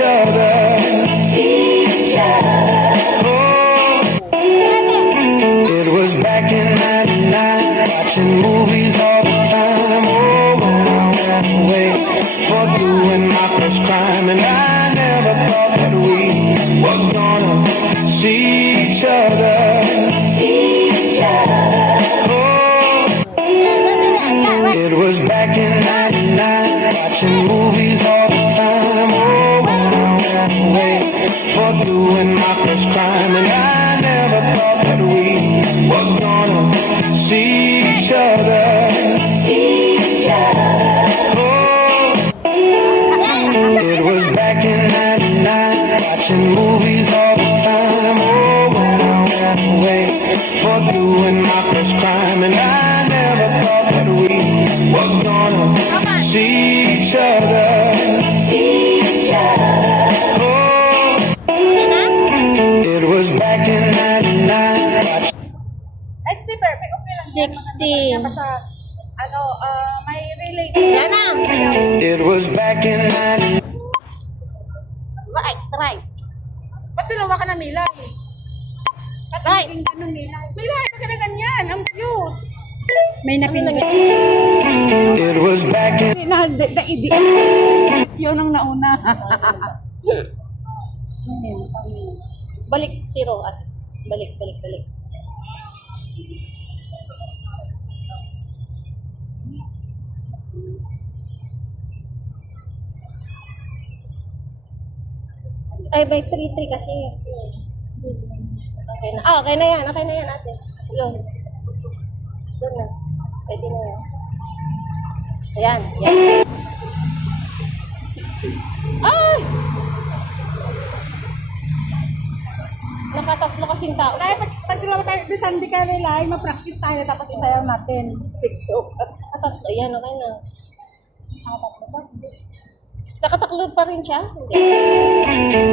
other. Oh, it was back in '99, watching movies all the time. Oh, when I ran away for doing my first crime, and I never thought that we was gonna see each other. Oh, it was back in '99, watching movies all the time. Oh, when I ran away for doing my first crime, and I never thought that we was gonna see each other. Oh, it was back in '99, watching movies all the time. Oh, when I ran away for doing my first crime, and I never thought that we was gonna see each other. Oh, it was back in '99, watching. Ay, hindi perfect. Okay lang. 60. Basta, may relay. Yan na. It was back in '99. Right, right. Ba't tinawa ka ng nilay? Ba't Right. naging ganun nilay? Nilay, bakit na ganyan? Ang views. May napindot. It was back in. Yun ang nauna. Balik, zero. At balik, balik, balik. Ay, may 3-3 kasi. Okay na. Okay na yan. Okay na yan, ate. Yun. Doon na. Pwede na yan. Ayan. Yan. 60. Ay! Nakatatlo kasing tao. Tayo, pag tinawa tayo, bisan di ka nilay, mag-practice tayo, tapos isayaw natin. TikTok. Nakatatlo. Ayan, okay na. Nakatatlo pa rin siya? Hindi.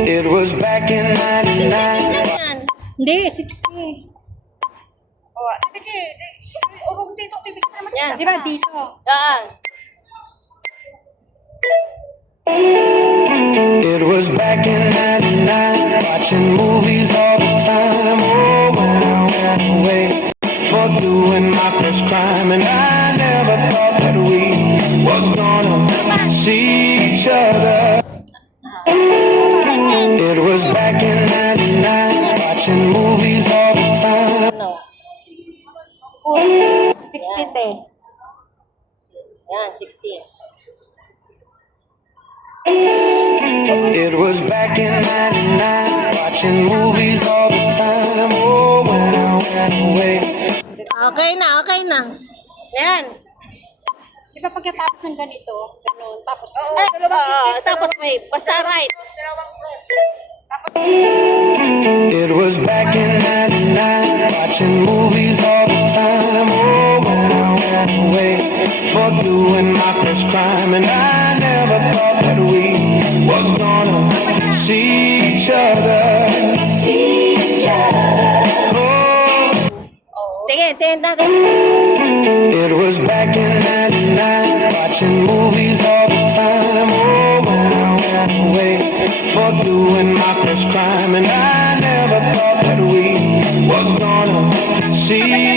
It was back in '99. Yan. Hindi, 60. Oh, sige, urong dito, tibigyan naman Yan. kita. Di ba dito? Yan. It was back in '99, watching movies all the time. Oh, when I ran away for doing my first crime, and I never thought that we was gonna see each other. It was back in '99, watching movies all the time. Ano? 60 te. Yan, 60. It was back in '99, watching movies all the time. Oh, when I ran away. Okay na, okay na. Yan. Di ba pagkatapos ng ganito, ganun, tapos, X, tapos may basta right. dalawang cross. Tapos, It was back in '99, watching movies all the time. Oh, when I ran away for doing my first crime, and I never thought that we was gonna see each other. Oh, Sige, tingin natin. it was back in '99, watching movies all the time. Oh, when I ran away for doing my first crime, and I never thought that we was gonna see